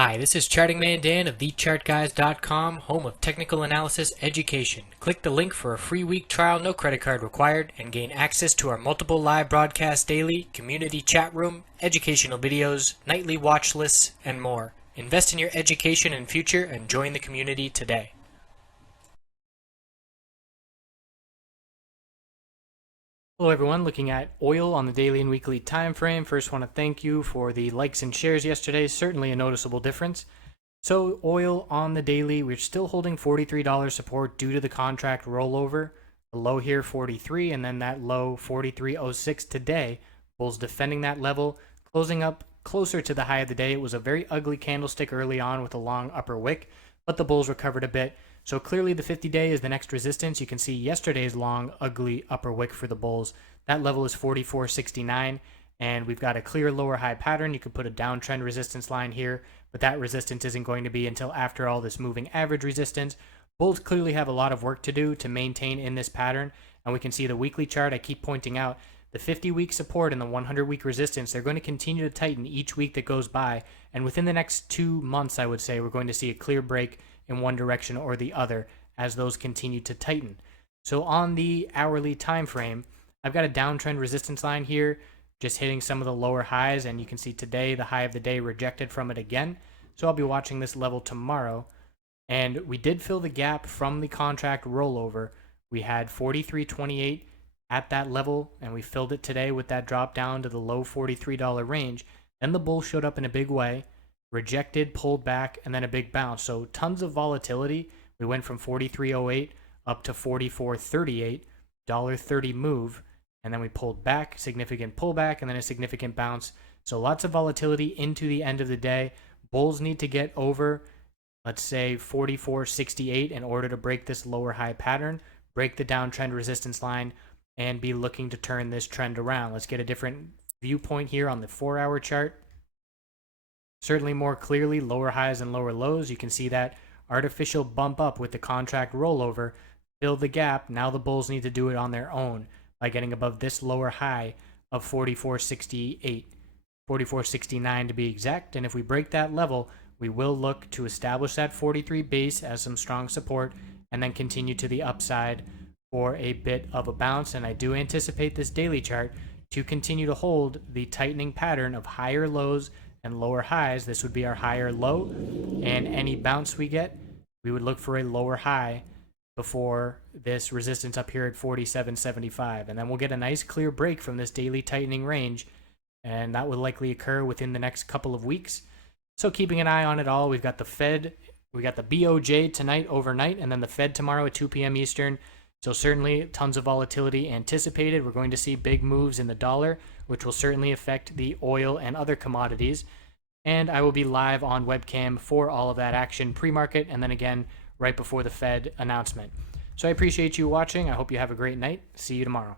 Hi, this is Charting Man Dan of TheChartGuys.com, home of technical analysis education. Click the link for a free week trial, no credit card required, and gain access to our multiple live broadcasts daily, community chat room, educational videos, nightly watch lists, and more. Invest in your education and future and join the community today. Hello everyone, looking at oil on the daily and weekly time frame. First want to thank you for the likes and shares yesterday, certainly a noticeable difference. So oil on the daily, we're still holding $43 support due to the contract rollover. The low here 43 and then that low 43.06 today. Bulls defending that level, closing up closer to the high of the day. It was a very ugly candlestick early on with a long upper wick, but the bulls recovered a bit. So clearly the 50-day is the next resistance. You can see yesterday's long, ugly upper wick for the bulls. That level is 44.69, and we've got a clear lower high pattern. You could put a downtrend resistance line here, but that resistance isn't going to be until after all this moving average resistance. Bulls clearly have a lot of work to do to maintain in this pattern, and we can see the weekly chart. I keep pointing out the 50-week support and the 100-week resistance. They're going to continue to tighten each week that goes by, and within the next 2 months, I would say, we're going to see a clear break in one direction or the other as those continue to tighten. So on the hourly time frame, I've got a downtrend resistance line here, just hitting some of the lower highs, and you can see today the high of the day rejected from it again. So I'll be watching this level tomorrow. And we did fill the gap from the contract rollover. We had 43.28 at that level, and we filled it today with that drop down to the low $43 range. Then the bull showed up in a big way, rejected, pulled back, and then a big bounce. So tons of volatility. We went from 43.08 up to 44.38, $1.30 move, and then we pulled back, significant pullback, and then a significant bounce. So lots of volatility into the end of the day. Bulls need to get over, let's say, 44.68 in order to break this lower high pattern, break the downtrend resistance line, and be looking to turn this trend around. Let's get a different viewpoint here on the 4-hour chart. Certainly more clearly, lower highs and lower lows. You can see that artificial bump up with the contract rollover, fill the gap. Now the bulls need to do it on their own by getting above this lower high of 44.68, 44.69 to be exact. And if we break that level, we will look to establish that 43 base as some strong support and then continue to the upside for a bit of a bounce. And I do anticipate this daily chart to continue to hold the tightening pattern of higher lows and lower highs. This would be our higher low, and any bounce we get, we would look for a lower high before this resistance up here at 47.75, and then we'll get a nice clear break from this daily tightening range, and that will likely occur within the next couple of weeks. So keeping an eye on it all. We've got the Fed, we got the BOJ tonight overnight, and then the Fed tomorrow at 2 p.m. Eastern. So certainly tons of volatility anticipated. We're going to see big moves in the dollar, which will certainly affect the oil and other commodities. And I will be live on webcam for all of that action pre-market and then again right before the Fed announcement. So I appreciate you watching. I hope you have a great night. See you tomorrow.